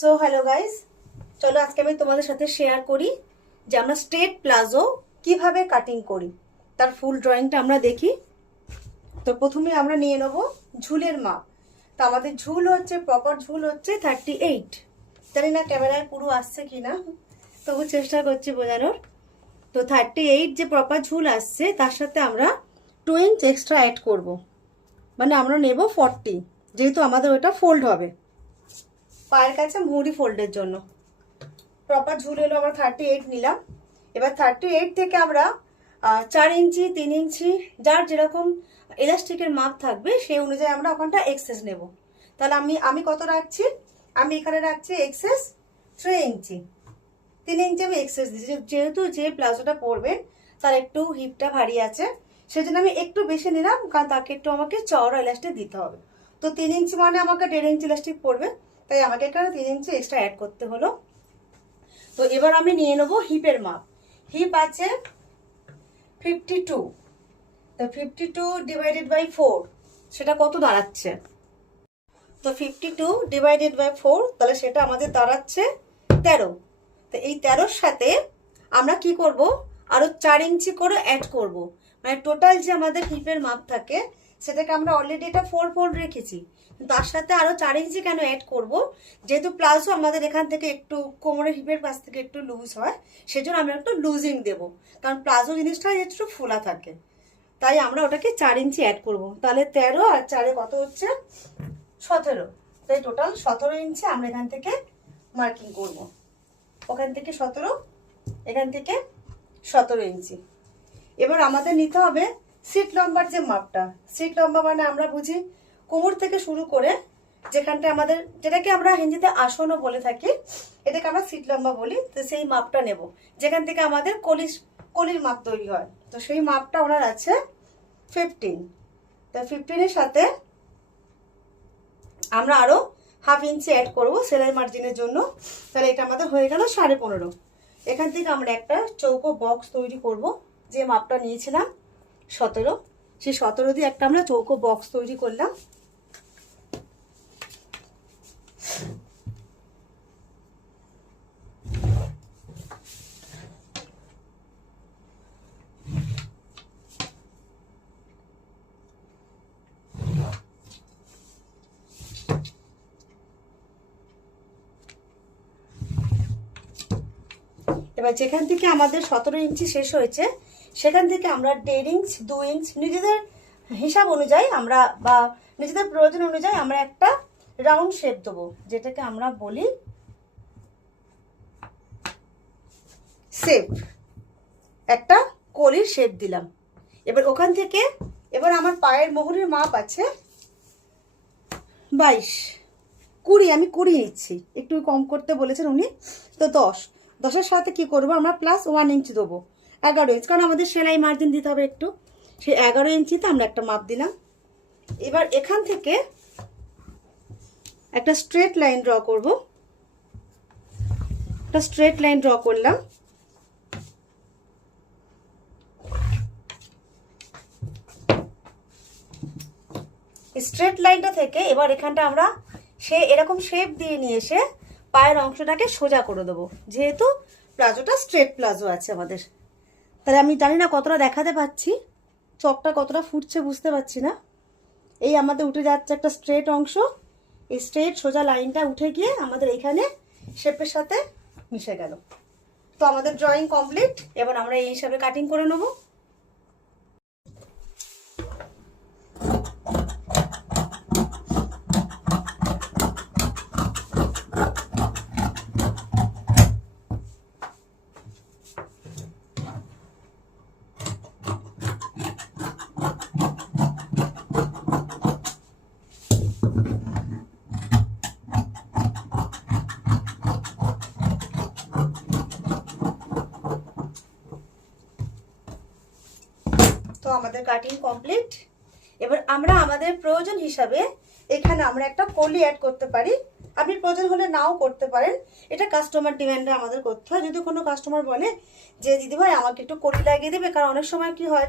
So hello guys, চলো আজকে আমি তোমাদের সাথে শেয়ার করি যে আমরা স্ট্রেট প্লাজো কিভাবে কাটিং করি, তার ফুল ড্রয়িংটা আমরা দেখি। তো প্রথমে আমরা নিয়ে নেব ঝুলের মাপ। তো আমাদের ঝুল হচ্ছে, প্রপার ঝুল হচ্ছে 38। জানি না ক্যামেরায় পুরো আসছে কিনা, তবু চেষ্টা করছি বোঝানোর। তো 38 যে প্রপার ঝুল আসছে, তার সাথে আমরা 2 ইঞ্চ এক্সট্রা অ্যাড করব, মানে আমরা নেব 40, যেহেতু আমাদের ওটা ফোল্ড হবে পায়ের কাছে মুহুরি ফোল্ডের জন্য। প্রপার ঝুল হলো আমরা 38 নিলাম। এবার 38 থেকে আমরা 4 ইঞ্চি 3 ইঞ্চি যার যেরকম ইলাস্টিকের মাপ থাকবে সেই অনুযায়ী আমরা ওখানটা এক্সেস নেব। তাহলে আমি কত রাখছি, আমি এখানে রাখছি এক্সেস 3 ইঞ্চি। 3 ইঞ্চি আমি এক্সেস দিচ্ছি, যেহেতু যে প্লাজোটা পরবেন তার একটু হিপটা ভারী আছে, সেজন্য আমি একটু বেশি নিলাম, কারণ তাকে একটু আমাকে চওড়া ইলাস্টিক দিতে হবে। তো 3 ইঞ্চি মানে আমাকে 1.5 ইঞ্চি ইলাস্টিক পড়বে, তাই আমাকে এখানে 3 ইঞ্চি এক্সট্রা অ্যাড করতে হলো। তো এবার আমি নিয়ে নেবো হিপের মাপ। হিপ আছে 52। তো 52 ডিভাইডেড বাই 4 সেটা কত দাঁড়াচ্ছে? তো 52 ডিভাইডেড বাই 4, তাহলে সেটা আমাদের দাঁড়াচ্ছে 13। তো এই 13-র সাথে আমরা কি করব, আরো 4 ইঞ্চি করে অ্যাড করব। মানে টোটাল যে আমাদের হিপের মাপ থাকে সেটাকে আমরা অলরেডি এটা 4 ফোল্ড রেখেছি, তার সাথে আরো 4 ইঞ্চি কেন অ্যাড করব, যেহেতু প্লাজো আমাদের এখান থেকে একটু কোমরের হিপের পাশ থেকে একটু লুজ হয়, সেজন্য আমরা একটু লুজিং দেব, কারণ প্লাজো জিনিসটা একটু ফোলা থাকে, তাই আমরা ওটাকে 4 ইঞ্চি অ্যাড করব। তাহলে 13 আর 4 কত হচ্ছে 17। তাই টোটাল 17 ইঞ্চি আমরা এখান থেকে মার্কিং করব। ওখান থেকে 17, এখান থেকে 17 ইঞ্চি। এবার আমাদের নিতে হবে সিট লম্বার যে মাপটা। সিট লম্বা মানে আমরা বুঝি কোমর থেকে শুরু করে যেখানটা আমাদের, যেটাকে আমরা হিন্দিতে আসনও বলে থাকি, এটাকে আমরা সিট লম্বা বলি। তো সেই মাপটা নেব যেখান থেকে আমাদের কলির মাপ তৈরি হয়। তো সেই মাপটা ওনার আছে 15। তো 15-এর সাথে আমরা আরো হাফ ইঞ্চি অ্যাড করব সেলাই মার্জিনের জন্য। তাহলে এটা আমাদের হয়ে গেল 15.5। এখান থেকে আমরা একটা চৌকো বক্স তৈরি করব, যে মাপটা নিয়েছিলাম 17, সেই 17 দিয়ে একটা আমরা চৌকো বক্স তৈরি করলাম। এবার যেখান থেকে আমাদের 17 ইঞ্চি শেষ হয়েছে সেখান থেকে আমরা 1.5 ইঞ্চ 2 ইঞ্চ নিজেদের হিসাব অনুযায়ী আমরা বা নিজেদের প্রয়োজন অনুযায়ী আমরা একটা রাউন্ড শেপ দেবো, যেটাকে আমরা বলি শেপ। একটা কলির শেপ দিলাম। এবার ওখান থেকে এবার আমার পায়ের মোহরের মাপ আছে 22, 20, আমি 20 নিচ্ছি, একটু কম করতে বলেছেন উনি। তো 10-এর সাথে কি করবো আমরা প্লাস 1 ইঞ্চি দেবো, 11 ইঞ্চ, কারণ আমাদের সেলাই মার্জিন দিতে হবে একটু। সেই 11 ইঞ্চিতে আমরা একটা মাপ দিলাম। এবার এখান থেকে একটা স্ট্রেট লাইন ড্র করব। একটা স্ট্রেট লাইন ড্র করলাম। স্ট্রেট লাইনটা থেকে এবার এখানটা আমরা এরকম শেপ দিয়ে নিয়ে এসে পায়ের অংশটাকে সোজা করে দেবো, যেহেতু প্লাজোটা স্ট্রেট প্লাজো আছে আমাদের। তাহলে আমি জানি না কতটা দেখাতে পাচ্ছি, চকটা কতটা ফুটছে বুঝতে পারছি না। এই আমাদের উঠে যাচ্ছে একটা স্ট্রেট অংশ, এই স্ট্রেট সোজা লাইনটা উঠে গিয়ে আমাদের এখানে শেপের সাথে মিশে গেল। তো আমাদের ড্রয়িং কমপ্লিট। এবার আমরা এই হিসাবে কাটিং করে নেবো। তো আমাদের কাটিং কমপ্লিট। এবার আমরা আমাদের প্রয়োজন হিসাবে এখানে আমরা একটা কলি অ্যাড করতে পারি, আপনি প্রয়োজন হলে নাও করতে পারেন, এটা কাস্টমার ডিমান্ডে আমাদের করতে হয়। যদি কোনো কাস্টমার বলে যে দিদিভাই আমাকে একটু কলি লাগিয়ে দেবে, কারণ অনেক সময় কি হয়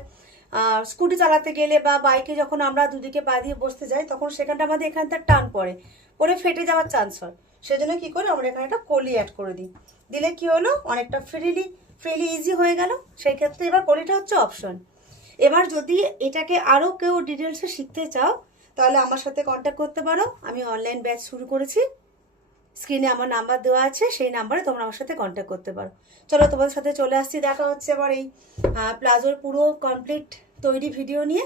স্কুটি চালাতে গেলে বা বাইকে যখন আমরা দুদিকে পা দিয়ে বসতে যাই তখন সেখানটা আমাদের এখানটা টান পড়ে ফেটে যাওয়ার চান্স হয়। সেজন্য কি করে আমরা এখানে একটা কলি অ্যাড করে দিই। দিলে কি হলো, অনেকটা ফ্রিলি ইজি হয়ে গেল। সেই ক্ষেত্রে এবার কলিটা হচ্ছে অপশন। এবার যদি এটাকে আরও কেউ ডিটেলসে শিখতে চাও তাহলে আমার সাথে কন্ট্যাক্ট করতে পারো। আমি অনলাইন ব্যাচ শুরু করেছি, স্ক্রিনে আমার নাম্বার দেওয়া আছে, সেই নাম্বারে তোমরা আমার সাথে কন্ট্যাক্ট করতে পারো। চলো তোমাদের সাথে চলে আসছি, দেখা হচ্ছে আবার এই প্লাজোর পুরো কমপ্লিট তৈরি ভিডিও নিয়ে।